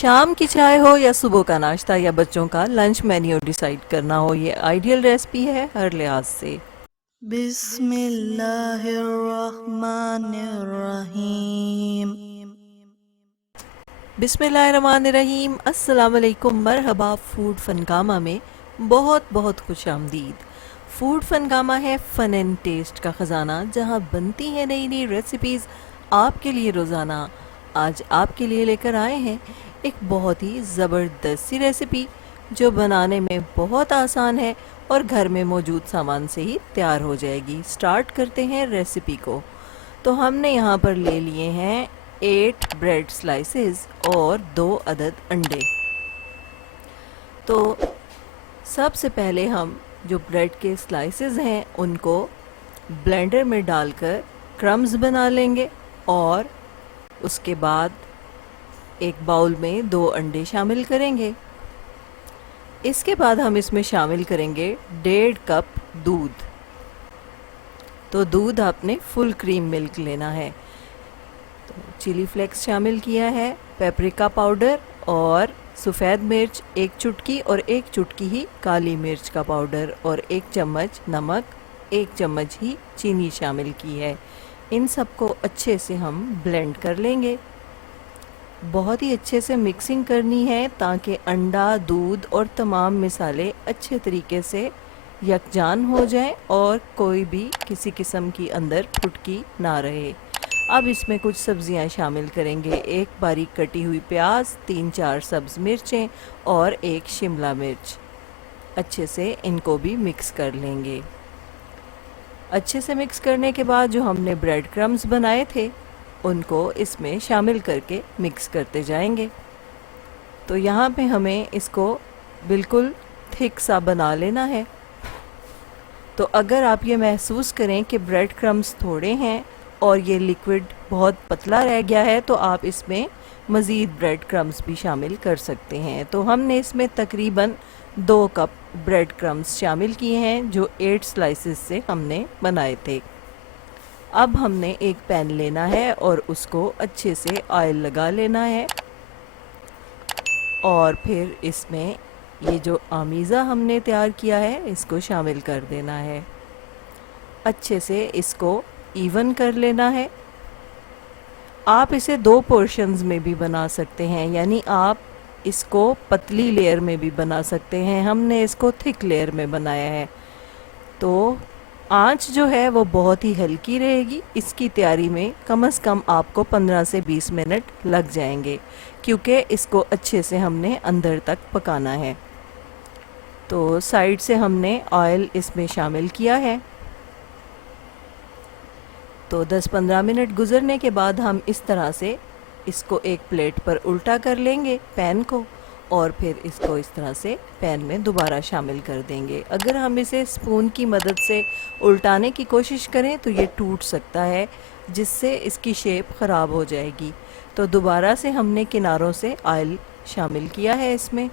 शाम की चाय हो या सुबह का नाश्ता या बच्चों का लंच मेन्यू डिसाइड करना हो, ये आइडियल रेसिपी है हर लिहाज से। बिस्मिल्लाहिर्रहमानिर्रहीम। बिस्मिल्लाहिर्रहमानिर्रहीम। अस्सलाम वालेकुम, मरहबा। फूड फनगामा में बहुत बहुत खुश आमदीद। फूड फनगामा है फ़न एंड टेस्ट का ख़जाना, जहाँ बनती है नई नई रेसिपीज़ आपके लिए रोज़ाना। आज आपके लिए लेकर आए हैं एक बहुत ही ज़बरदस्त सी रेसिपी जो बनाने में बहुत आसान है और घर में मौजूद सामान से ही तैयार हो जाएगी। स्टार्ट करते हैं रेसिपी को। तो हमने यहाँ पर ले लिए हैं 8 ब्रेड स्लाइसेस और 2 अदद अंडे। तो सबसे पहले हम जो ब्रेड के स्लाइसेस हैं उनको ब्लेंडर में डालकर क्रम्स बना लेंगे और उसके बाद एक बाउल में 2 अंडे शामिल करेंगे। इसके बाद हम इसमें शामिल करेंगे 1.5 कप दूध। तो दूध आपने फुल क्रीम मिल्क लेना है। तो चिली फ्लेक्स शामिल किया है, पेपरिका पाउडर और सफ़ेद मिर्च 1 चुटकी और 1 चुटकी ही काली मिर्च का पाउडर और 1 चम्मच नमक, 1 चम्मच ही चीनी शामिल की है। इन सबको अच्छे से हम ब्लेंड कर लेंगे। बहुत ही अच्छे से मिक्सिंग करनी है ताकि अंडा, दूध और तमाम मिसाले अच्छे तरीके से यकजान हो जाएं और कोई भी किसी किस्म की अंदर फुटकी ना रहे। अब इसमें कुछ सब्जियां शामिल करेंगे। 1 बारीक कटी हुई प्याज, 3-4 सब्ज़ मिर्चें और 1 शिमला मिर्च। अच्छे से इनको भी मिक्स कर लेंगे। अच्छे से मिक्स करने के बाद जो हमने ब्रेड क्रम्स बनाए थे उनको इसमें शामिल करके मिक्स करते जाएंगे। तो यहाँ पे हमें इसको बिल्कुल थिक सा बना लेना है। तो अगर आप ये महसूस करें कि ब्रेड क्रम्स थोड़े हैं और ये लिक्विड बहुत पतला रह गया है तो आप इसमें मज़ीद ब्रेड क्रम्स भी शामिल कर सकते हैं। तो हमने इसमें तकरीबन 2 कप ब्रेड क्रम्स शामिल किए हैं जो 8 स्लाइसेस से हमने बनाए थे। अब हमने एक पैन लेना है और उसको अच्छे से ऑयल लगा लेना है और फिर इसमें ये जो आमीज़ा हमने तैयार किया है इसको शामिल कर देना है। अच्छे से इसको इवन कर लेना है। आप इसे 2 पोर्शंस में भी बना सकते हैं, यानी आप इसको पतली लेयर में भी बना सकते हैं। हमने इसको थिक लेयर में बनाया है। तो आंच जो है वो बहुत ही हल्की रहेगी। इसकी तैयारी में कम से कम आपको 15 से 20 मिनट लग जाएंगे क्योंकि इसको अच्छे से हमने अंदर तक पकाना है। तो साइड से हमने ऑयल इसमें शामिल किया है। तो 10-15 मिनट गुज़रने के बाद हम इस तरह से इसको एक प्लेट पर उल्टा कर लेंगे पैन को और फिर इसको इस तरह से पैन में दोबारा शामिल कर देंगे। अगर हम इसे स्पून की मदद से उल्टाने की कोशिश करें तो ये टूट सकता है, जिससे इसकी शेप ख़राब हो जाएगी। तो दोबारा से हमने किनारों से ऑयल शामिल किया है इसमें।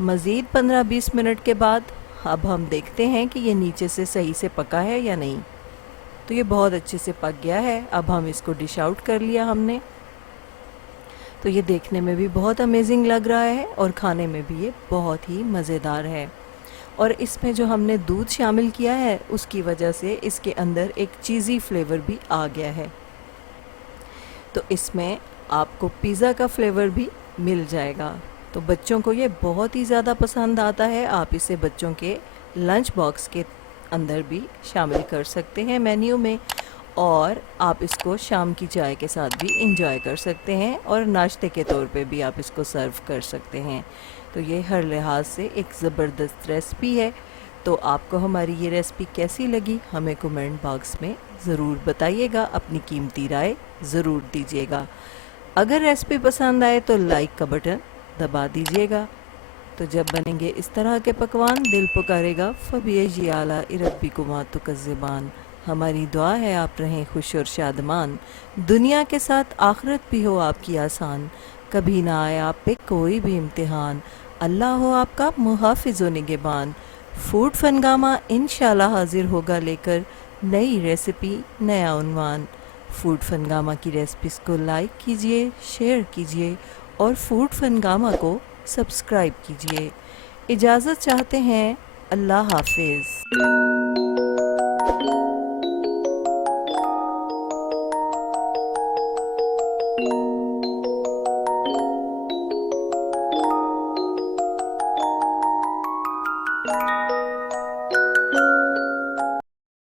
मज़ीद 15-20 मिनट के बाद अब हम देखते हैं कि ये नीचे से सही से पका है या नहीं। तो ये बहुत अच्छे से पक गया है। अब हम इसको डिश आउट कर लिया हमने। तो ये देखने में भी बहुत अमेजिंग लग रहा है और खाने में भी ये बहुत ही मज़ेदार है। और इसमें जो हमने दूध शामिल किया है उसकी वजह से इसके अंदर एक चीज़ी फ्लेवर भी आ गया है। तो इसमें आपको पिज़्ज़ा का फ्लेवर भी मिल जाएगा। तो बच्चों को ये बहुत ही ज़्यादा पसंद आता है। आप इसे बच्चों के लंच बॉक्स के अंदर भी शामिल कर सकते हैं मेन्यू में, और आप इसको शाम की चाय के साथ भी इंजॉय कर सकते हैं और नाश्ते के तौर पे भी आप इसको सर्व कर सकते हैं। तो ये हर लिहाज से एक ज़बरदस्त रेसिपी है। तो आपको हमारी ये रेसिपी कैसी लगी हमें कमेंट बॉक्स में ज़रूर बताइएगा। अपनी कीमती राय ज़रूर दीजिएगा। अगर रेसिपी पसंद आए तो लाइक का बटन दबा दीजिएगा। तो जब बनेंगे इस तरह के पकवान दिल पुकारेगा फ़बियजी आला इरब्बिकुमा तुकज़्ज़िबान। हमारी दुआ है आप रहें खुश और शादमान, दुनिया के साथ आखिरत भी हो आपकी आसान, कभी ना आए आप पे कोई भी इम्तिहान, अल्लाह हो आपका मुहाफ़िज़ व निगहबान। फूड फनगामा इंशाल्लाह हाजिर होगा लेकर नई रेसिपी, नया उन्वान। फूड फनगामा की रेसिपीज़ को लाइक कीजिए, शेयर कीजिए और फूड फनगामा को सब्सक्राइब कीजिए। इजाज़त चाहते हैं। अल्लाह हाफिज़।